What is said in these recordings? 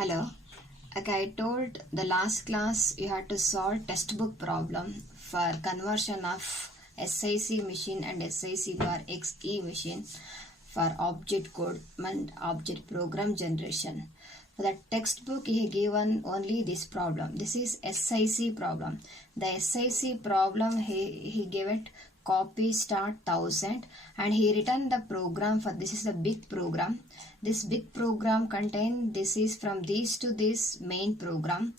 Hello. Like I told the last class, you had to solve textbook problem for conversion of SIC machine and SIC bar XE machine for object code and object program generation. For the textbook, he given only this problem. This is SIC problem. The SIC problem, he gave it copy start 1000 and he written the program for this is a big program. This big program contain this is from this to this main program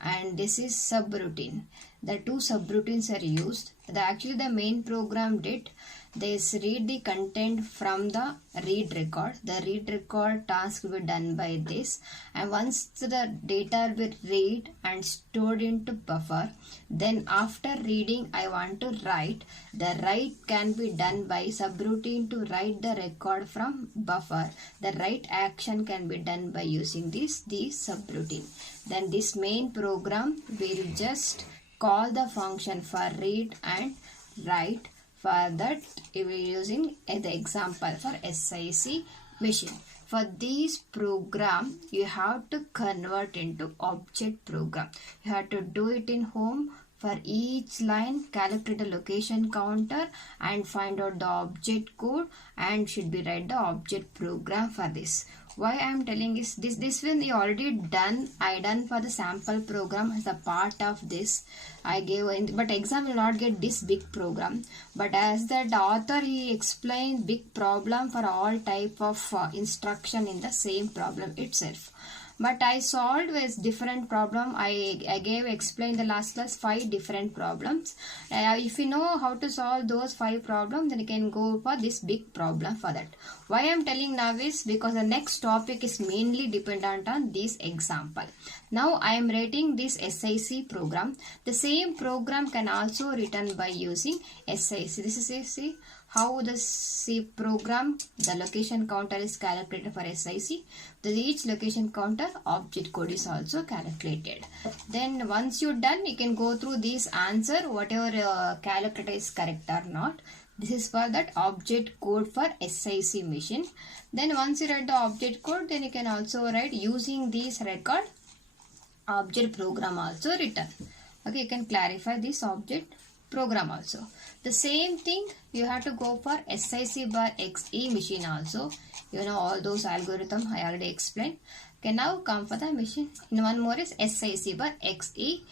and this is subroutine. The two subroutines are used. Actually the main program did this read the content from the read record. The read record task will be done by this, and once the data will be read and stored into buffer, then after reading I want to write. The write can be done by subroutine to write the record from buffer. The write action can be done by using the subroutine. Then this main program will just call the function for read and write. For that, we will using the example for SIC machine. For this program, you have to convert into object program. You have to do it in home. For each line, calculate the location counter and find out the object code and should be write the object program for this. Why I am telling is this one you already done. I done for the sample program as a part of this. I gave but exam will not get this big program. But as the author he explained big problem for all type of instruction in the same problem itself. But I solved with different problem. I explained the last class 5 different problems. If you know how to solve those 5 problems, then you can go for this big problem for that. Why I am telling now is because the next topic is mainly dependent on this example. Now I am writing this SIC program. The same program can also written by using SIC. This is see how the C program, the location counter is calculated for SIC. Each location counter object code is also calculated. Then once you're done, you can go through this answer, whatever calculator is correct or not. This is for that object code for SIC machine. Then once you write the object code, then you can also write using this record object program also written. Okay, you can clarify this object program also. The same thing you have to go for SIC bar XE machine also. You know all those algorithm I already explained. Okay, now come for the machine. And one more is SIC bar XE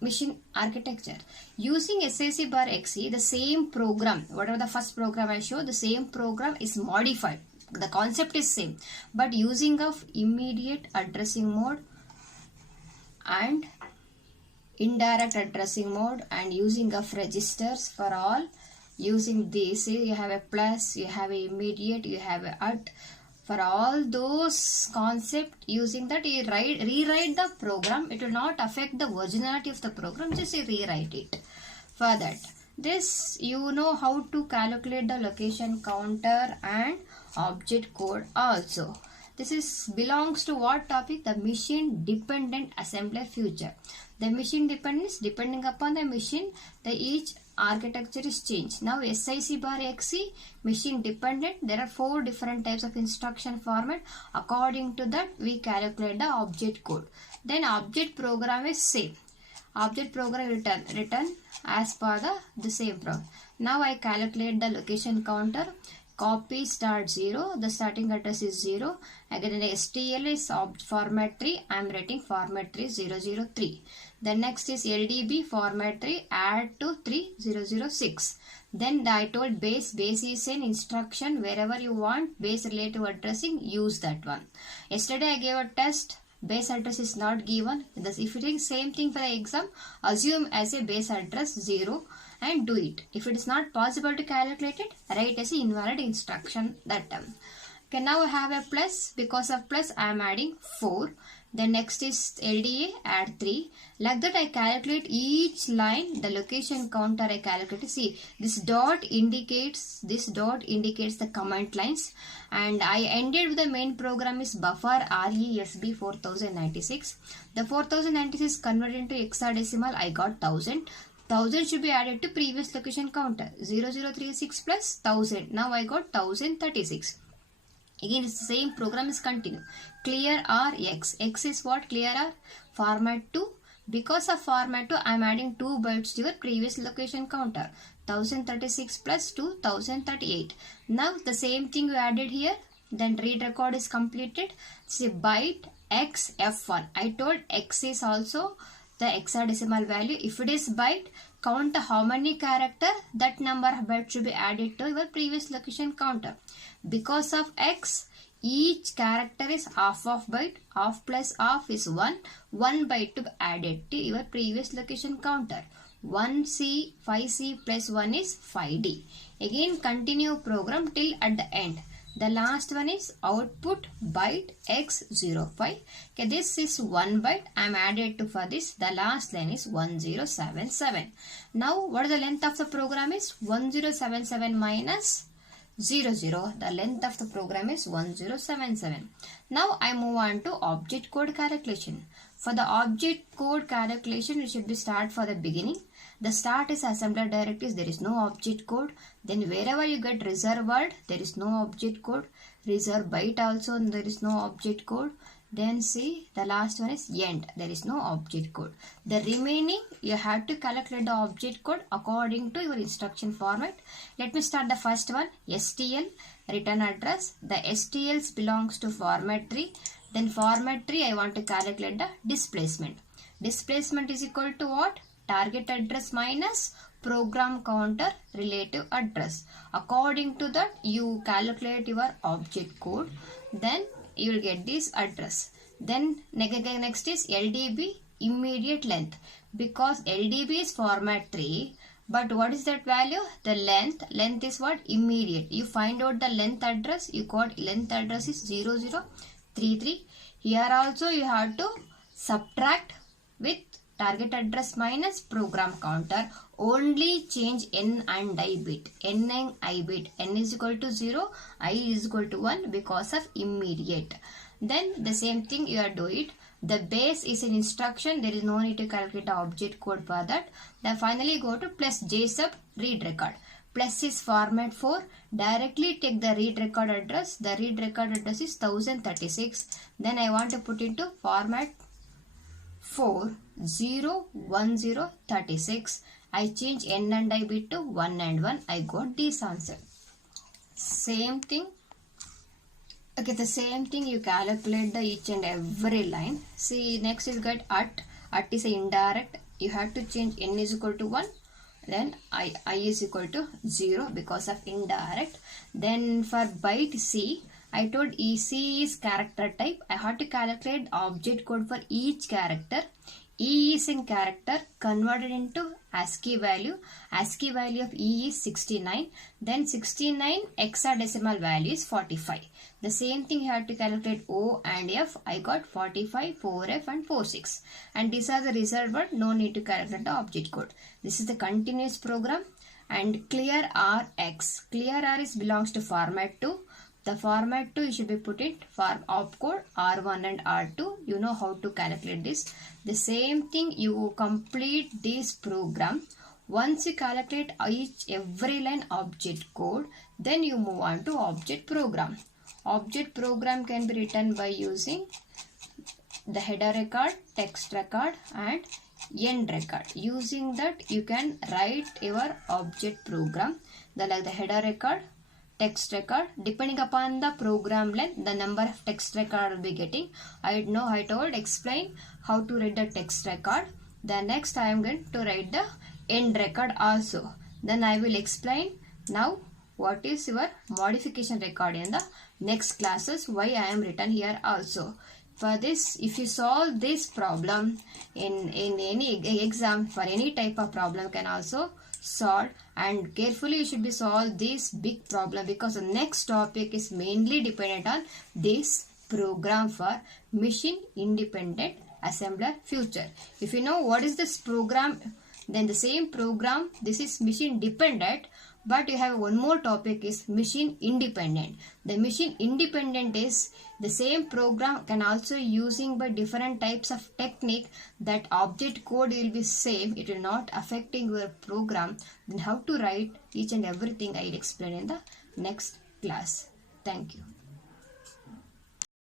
machine architecture. Using SIC bar XE, the same program, whatever the first program I showed, the same program is modified. The concept is same, but using of immediate addressing mode and indirect addressing mode and using of registers for all. Using this, you have a plus, you have a immediate, you have a at. For all those concept, using that you rewrite the program. It will not affect the originality of the program, just you rewrite it. For that, this you know how to calculate the location counter and object code also. This belongs to what topic? The machine dependent assembly feature. The machine dependence, depending upon the machine, the each architecture is changed. Now SIC bar XE machine dependent. There are 4 different types of instruction format. According to that, we calculate the object code. Then object program is same. Object program written as per the same program. Now I calculate the location counter. Copy start 0, the starting address is 0. Again STL is format 3, I am writing format 3 003. The next is LDB format 3, add to 3006. Then I told base is an instruction. Wherever you want base relative addressing, use that one. Yesterday I gave a test. Base address is not given. If you take same thing for the exam, assume as a base address 0 and do it. If it is not possible to calculate it, write as an invalid instruction that term. Okay, now I have a plus. Because of plus, I am adding 4. Then next is LDA, add 3. Like that I calculate each line, the location counter I calculate. See, this dot indicates the comment lines. And I ended with the main program is buffer RESB 4096. The 4096 converted into hexadecimal, I got 1000. 1000 should be added to previous location counter. 0036 plus 1000. Now I got 1036. Again, it's the same program is continue. Clear R X. X is what? Clear R. Format 2. Because of format 2, I am adding 2 bytes to your previous location counter. 1036 plus 2, 1038. Now the same thing you added here. Then read record is completed. See byte X F1. I told X is also the hexadecimal value. If it is byte, count how many character, that number of bytes should be added to your previous location counter. Because of X, each character is half of byte. Half plus half is 1. 1 byte to be added to your previous location counter. 1C, 5C plus 1 is 5D. Again continue program till at the end. The last one is output byte X05. Okay, this is 1 byte. I am added to for this. The last line is 1077. Now what is the length of the program is? 1077 minus 00. The length of the program is 1077. Now I move on to object code calculation. For the object code calculation, we should be start for the beginning. The start is assembler directives. There is no object code. Then wherever you get reserve word, there is no object code. Reserve byte also, there is no object code. Then see the last one is end. There is no object code. The remaining you have to calculate the object code according to your instruction format. Let me start the first one. STL return address. The STLs belongs to format 3. Then format 3 I want to calculate the displacement. Displacement is equal to what? Target address minus program counter relative address. According to that you calculate your object code. Then you will get this address. Then next is LDB immediate length. Because LDB is format 3. But what is that value? The length. Length is what? Immediate. You find out the length address. You got length address is 0033. Here also you have to subtract with target address minus program counter. Only change n and I bit. N and I bit. N is equal to 0. I is equal to 1 because of immediate. Then the same thing you are doing it. The base is an instruction. There is no need to calculate the object code for that. Then finally go to plus J sub read record. Plus is format 4. Directly take the read record address. The read record address is 1036. Then I want to put into format 401036. I change n and I bit to 1 and 1. I got this answer. Same thing. Okay, the same thing you calculate the each and every line. See, next you get at. At is a indirect. You have to change n is equal to 1. Then I is equal to 0 because of indirect. Then for byte C, I told EC is character type. I have to calculate object code for each character. E is in character converted into ASCII value. ASCII value of E is 69. Then 69 hexadecimal value is 45. The same thing you have to calculate O and F. I got 45, 4F and 46. And these are the reserved word. No need to calculate the object code. This is the continuous program. And clear R X. Clear R is belongs to format 2. The format 2 you should be put it for opcode R1 and R2. You know how to calculate this. The same thing you complete this program. Once you calculate every line object code, then you move on to object program. Object program can be written by using the header record, text record and end record. Using that you can write your object program. Like the header record, text record, depending upon the program length, the number of text record will be getting. I told explain how to write the text record. The next I am going to write the end record also. Then I will explain now what is your modification record in the next classes, why I am written here also. For this, if you solve this problem in any exam, for any type of problem can also solve, and carefully you should be solve this big problem because the next topic is mainly dependent on this program for machine independent assembler future. If you know what is this program, then the same program, this is machine dependent, but you have one more topic is machine independent. The machine independent is the same program can also using by different types of technique. That object code will be same. It will not affecting your program. Then how to write each and everything I will explain in the next class. Thank you.